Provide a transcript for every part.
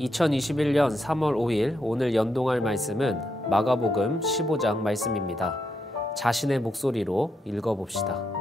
2021년 3월 5일 오늘 연동할 말씀은 마가복음 15장 말씀입니다. 자신의 목소리로 읽어봅시다.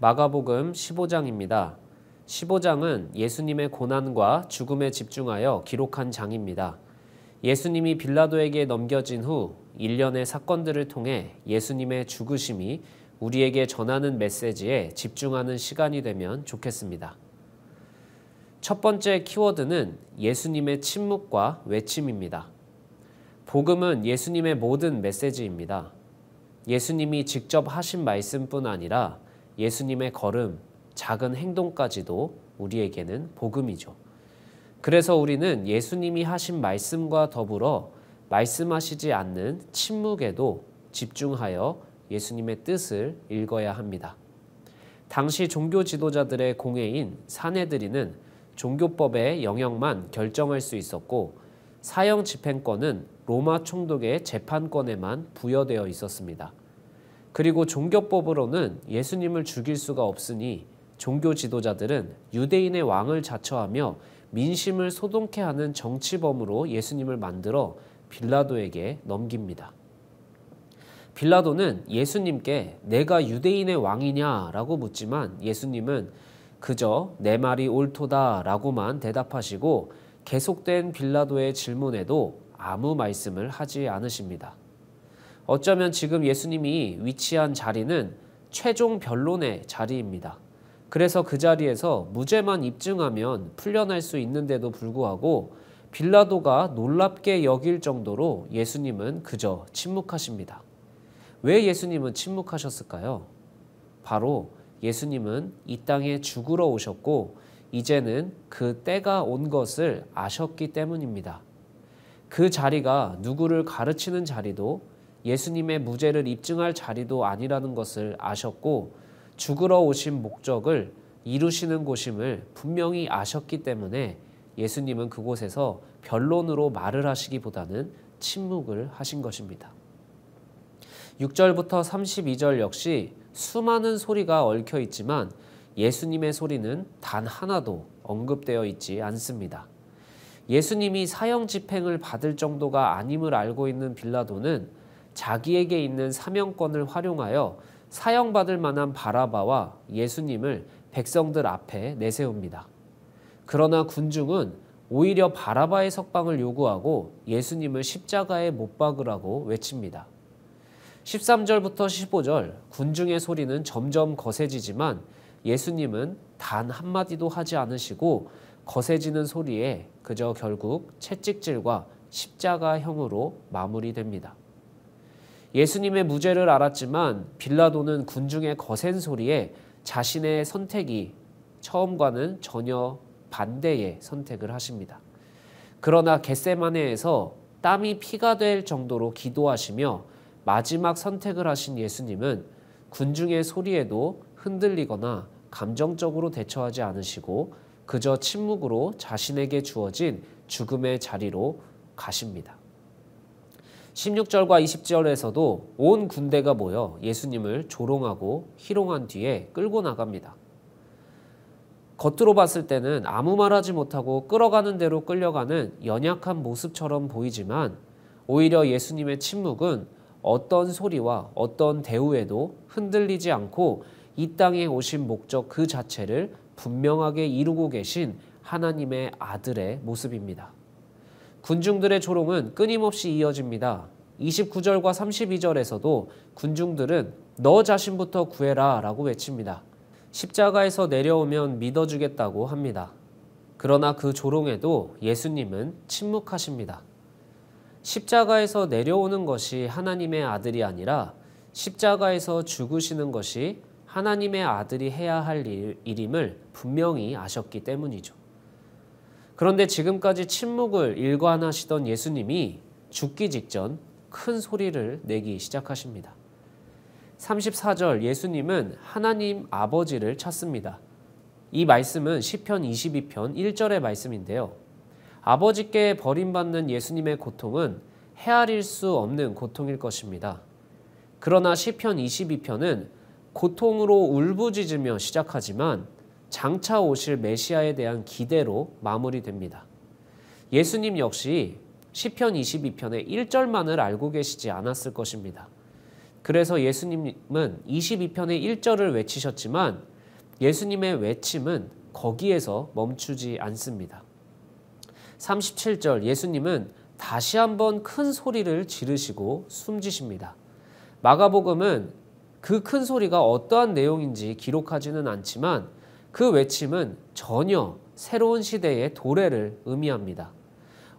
마가복음 15장입니다. 15장은 예수님의 고난과 죽음에 집중하여 기록한 장입니다. 예수님이 빌라도에게 넘겨진 후 일련의 사건들을 통해 예수님의 죽으심이 우리에게 전하는 메시지에 집중하는 시간이 되면 좋겠습니다. 첫 번째 키워드는 예수님의 침묵과 외침입니다. 복음은 예수님의 모든 메시지입니다. 예수님이 직접 하신 말씀뿐 아니라 예수님의 걸음, 작은 행동까지도 우리에게는 복음이죠. 그래서 우리는 예수님이 하신 말씀과 더불어 말씀하시지 않는 침묵에도 집중하여 예수님의 뜻을 읽어야 합니다. 당시 종교 지도자들의 공회인 사내드린은 종교법의 영역만 결정할 수 있었고 사형 집행권은 로마 총독의 재판권에만 부여되어 있었습니다. 그리고 종교법으로는 예수님을 죽일 수가 없으니 종교 지도자들은 유대인의 왕을 자처하며 민심을 소동케 하는 정치범으로 예수님을 만들어 빌라도에게 넘깁니다. 빌라도는 예수님께 내가 유대인의 왕이냐라고 묻지만 예수님은 그저 내 말이 옳도다 라고만 대답하시고 계속된 빌라도의 질문에도 아무 말씀을 하지 않으십니다. 어쩌면 지금 예수님이 위치한 자리는 최종 변론의 자리입니다. 그래서 그 자리에서 무죄만 입증하면 풀려날 수 있는데도 불구하고 빌라도가 놀랍게 여길 정도로 예수님은 그저 침묵하십니다. 왜 예수님은 침묵하셨을까요? 바로 예수님은 이 땅에 죽으러 오셨고 이제는 그 때가 온 것을 아셨기 때문입니다. 그 자리가 누구를 가르치는 자리도 예수님의 무죄를 입증할 자리도 아니라는 것을 아셨고 죽으러 오신 목적을 이루시는 곳임을 분명히 아셨기 때문에 예수님은 그곳에서 변론으로 말을 하시기보다는 침묵을 하신 것입니다. 6절부터 32절 역시 수많은 소리가 얽혀 있지만 예수님의 소리는 단 하나도 언급되어 있지 않습니다. 예수님이 사형 집행을 받을 정도가 아님을 알고 있는 빌라도는 자기에게 있는 사명권을 활용하여 사형받을 만한 바라바와 예수님을 백성들 앞에 내세웁니다. 그러나 군중은 오히려 바라바의 석방을 요구하고 예수님을 십자가에 못 박으라고 외칩니다. 13절부터 15절 군중의 소리는 점점 거세지지만 예수님은 단 한마디도 하지 않으시고 거세지는 소리에 그저 결국 채찍질과 십자가형으로 마무리됩니다. 예수님의 무죄를 알았지만 빌라도는 군중의 거센 소리에 자신의 선택이 처음과는 전혀 반대의 선택을 하십니다. 그러나 겟세마네에서 땀이 피가 될 정도로 기도하시며 마지막 선택을 하신 예수님은 군중의 소리에도 흔들리거나 감정적으로 대처하지 않으시고 그저 침묵으로 자신에게 주어진 죽음의 자리로 가십니다. 16절과 20절에서도 온 군대가 모여 예수님을 조롱하고 희롱한 뒤에 끌고 나갑니다. 겉으로 봤을 때는 아무 말하지 못하고 끌어가는 대로 끌려가는 연약한 모습처럼 보이지만 오히려 예수님의 침묵은 어떤 소리와 어떤 대우에도 흔들리지 않고 이 땅에 오신 목적 그 자체를 분명하게 이루고 계신 하나님의 아들의 모습입니다. 군중들의 조롱은 끊임없이 이어집니다. 29절과 32절에서도 군중들은 너 자신부터 구해라 라고 외칩니다. 십자가에서 내려오면 믿어주겠다고 합니다. 그러나 그 조롱에도 예수님은 침묵하십니다. 십자가에서 내려오는 것이 하나님의 아들이 아니라 십자가에서 죽으시는 것이 하나님의 아들이 해야 할 일임을 분명히 아셨기 때문이죠. 그런데 지금까지 침묵을 일관하시던 예수님이 죽기 직전 큰 소리를 내기 시작하십니다. 34절 예수님은 하나님 아버지를 찾습니다. 이 말씀은 시편 22편 1절의 말씀인데요. 아버지께 버림받는 예수님의 고통은 헤아릴 수 없는 고통일 것입니다. 그러나 시편 22편은 고통으로 울부짖으며 시작하지만 장차 오실 메시아에 대한 기대로 마무리됩니다. 예수님 역시 시편 22편의 1절만을 알고 계시지 않았을 것입니다. 그래서 예수님은 22편의 1절을 외치셨지만 예수님의 외침은 거기에서 멈추지 않습니다. 37절 예수님은 다시 한번 큰 소리를 지르시고 숨지십니다. 마가복음은 그 큰 소리가 어떠한 내용인지 기록하지는 않지만 그 외침은 전혀 새로운 시대의 도래를 의미합니다.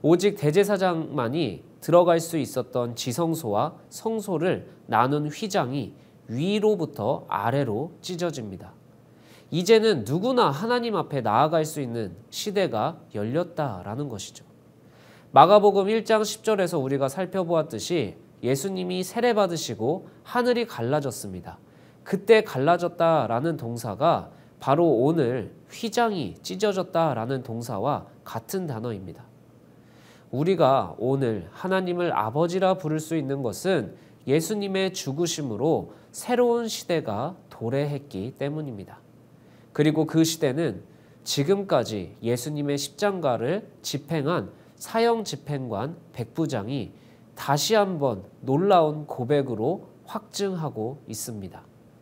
오직 대제사장만이 들어갈 수 있었던 지성소와 성소를 나눈 휘장이 위로부터 아래로 찢어집니다. 이제는 누구나 하나님 앞에 나아갈 수 있는 시대가 열렸다라는 것이죠. 마가복음 1장 10절에서 우리가 살펴보았듯이 예수님이 세례받으시고 하늘이 갈라졌습니다. 그때 갈라졌다라는 동사가 바로 오늘 휘장이 찢어졌다라는 동사와 같은 단어입니다. 우리가 오늘 하나님을 아버지라 부를 수 있는 것은 예수님의 죽으심으로 새로운 시대가 도래했기 때문입니다. 그리고 그 시대는 지금까지 예수님의 십자가를 집행한 사형 집행관 백부장이 다시 한번 놀라운 고백으로 확증하고 있습니다.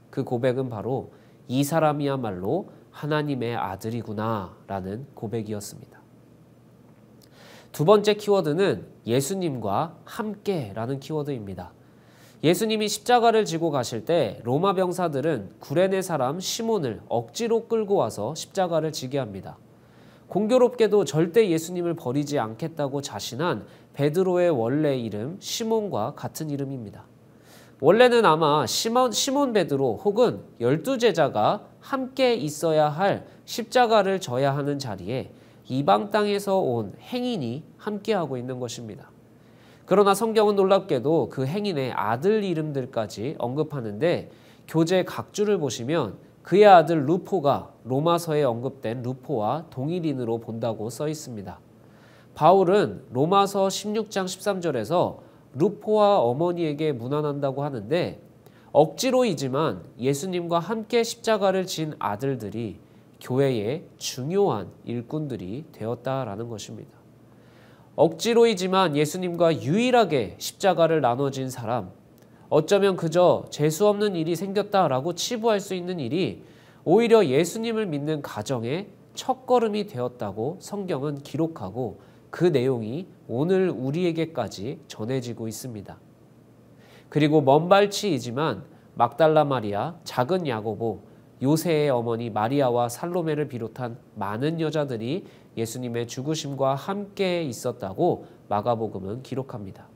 그 고백은 바로 이 사람이야말로 하나님의 아들이구나 라는 고백이었습니다. 두 번째 키워드는 예수님과 함께 라는 키워드입니다. 예수님이 십자가를 지고 가실 때 로마 병사들은 구레네 사람 시몬을 억지로 끌고 와서 십자가를 지게 합니다. 공교롭게도 절대 예수님을 버리지 않겠다고 자신한 베드로의 원래 이름 시몬과 같은 이름입니다. 원래는 아마 시몬 베드로 혹은 12제자가 함께 있어야 할 십자가를 져야 하는 자리에 이방 땅에서 온 행인이 함께하고 있는 것입니다. 그러나 성경은 놀랍게도 그 행인의 아들 이름들까지 언급하는데 교재 각주를 보시면 그의 아들 루포가 로마서에 언급된 루포와 동일인으로 본다고 써 있습니다. 바울은 로마서 16장 13절에서 루포와 어머니에게 문안한다고 하는데 억지로이지만 예수님과 함께 십자가를 진 아들들이 교회의 중요한 일꾼들이 되었다라는 것입니다. 억지로이지만 예수님과 유일하게 십자가를 나눠진 사람, 어쩌면 그저 재수없는 일이 생겼다라고 치부할 수 있는 일이 오히려 예수님을 믿는 가정의 첫걸음이 되었다고 성경은 기록하고 그 내용이 오늘 우리에게까지 전해지고 있습니다. 그리고 먼 발치이지만 막달라 마리아, 작은 야고보, 요새의 어머니 마리아와 살로메를 비롯한 많은 여자들이 예수님의 죽으심과 함께 있었다고 마가복음은 기록합니다.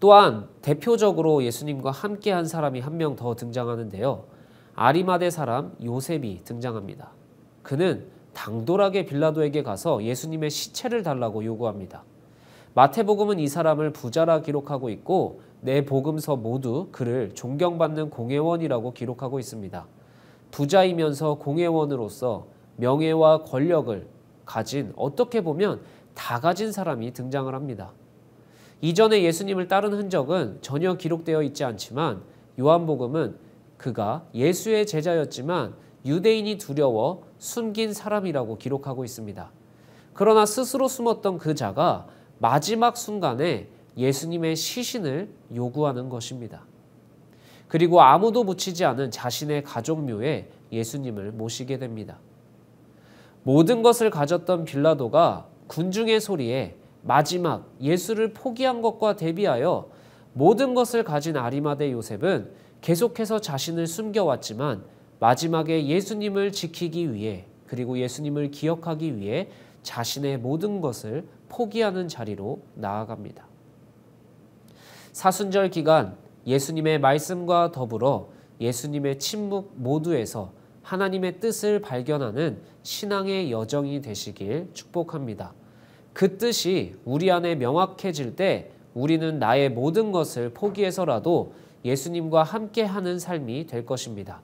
또한 대표적으로 예수님과 함께한 사람이 한 명 더 등장하는데요. 아리마대 사람 요셉이 등장합니다. 그는 당돌하게 빌라도에게 가서 예수님의 시체를 달라고 요구합니다. 마태복음은 이 사람을 부자라 기록하고 있고 네 복음서 모두 그를 존경받는 공회원이라고 기록하고 있습니다. 부자이면서 공회원으로서 명예와 권력을 가진 어떻게 보면 다 가진 사람이 등장을 합니다. 이전에 예수님을 따른 흔적은 전혀 기록되어 있지 않지만 요한복음은 그가 예수의 제자였지만 유대인이 두려워 숨긴 사람이라고 기록하고 있습니다. 그러나 스스로 숨었던 그 자가 마지막 순간에 예수님의 시신을 요구하는 것입니다. 그리고 아무도 묻히지 않은 자신의 가족묘에 예수님을 모시게 됩니다. 모든 것을 가졌던 빌라도가 군중의 소리에 마지막 예수를 포기한 것과 대비하여 모든 것을 가진 아리마대 요셉은 계속해서 자신을 숨겨왔지만 마지막에 예수님을 지키기 위해 그리고 예수님을 기억하기 위해 자신의 모든 것을 포기하는 자리로 나아갑니다. 사순절 기간 예수님의 말씀과 더불어 예수님의 침묵 모두에서 하나님의 뜻을 발견하는 신앙의 여정이 되시길 축복합니다. 그 뜻이 우리 안에 명확해질 때 우리는 나의 모든 것을 포기해서라도 예수님과 함께하는 삶이 될 것입니다.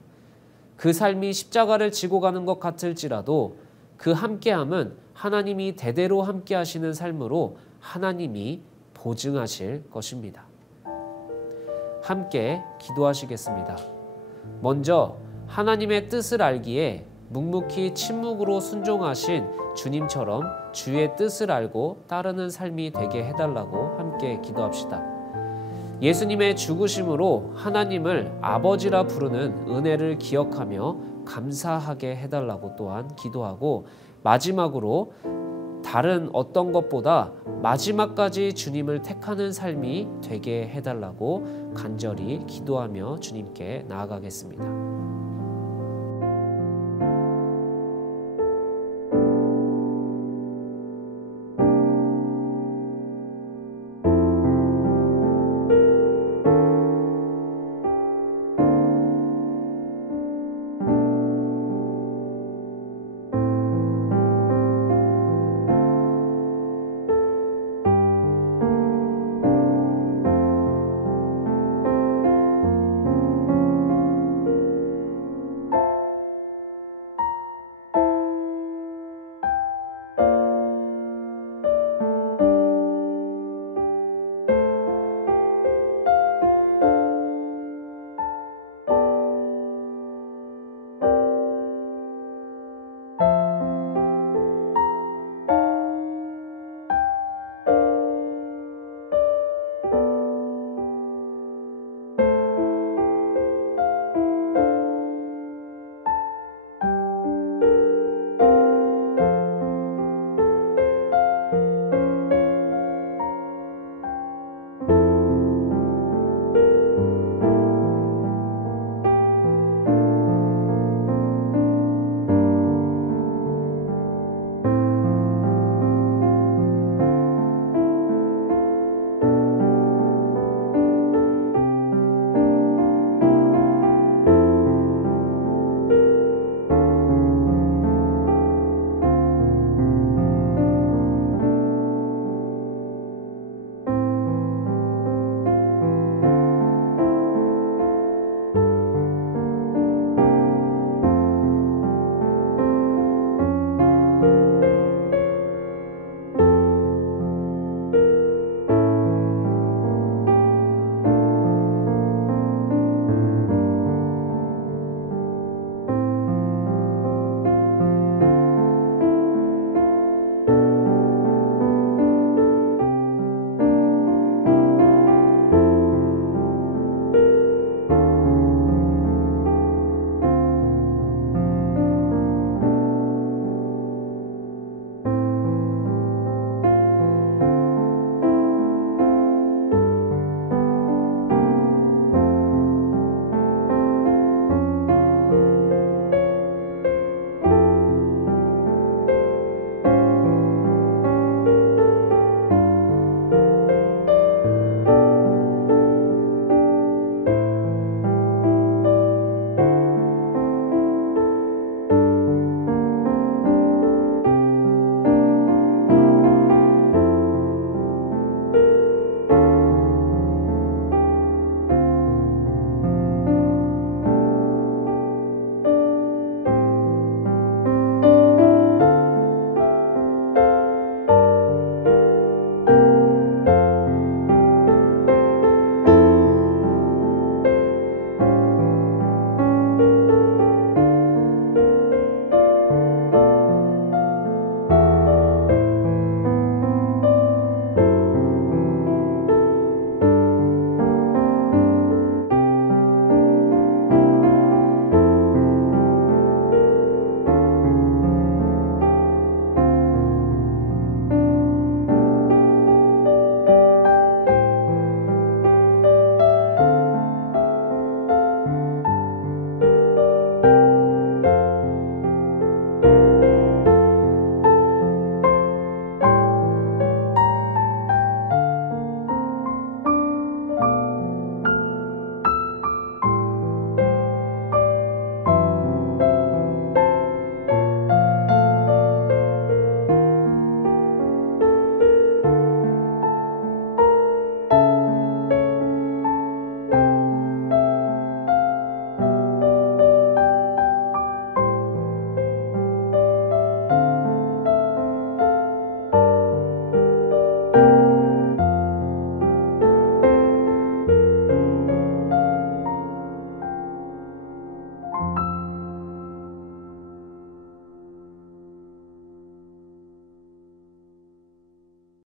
그 삶이 십자가를 지고 가는 것 같을지라도 그 함께함은 하나님이 대대로 함께하시는 삶으로 하나님이 보증하실 것입니다. 함께 기도하시겠습니다. 먼저 하나님의 뜻을 알기에 묵묵히 침묵으로 순종하신 주님처럼 주의 뜻을 알고 따르는 삶이 되게 해달라고 함께 기도합시다. 예수님의 죽으심으로 하나님을 아버지라 부르는 은혜를 기억하며 감사하게 해달라고 또한 기도하고, 마지막으로 다른 어떤 것보다 마지막까지 주님을 택하는 삶이 되게 해달라고 간절히 기도하며 주님께 나아가겠습니다.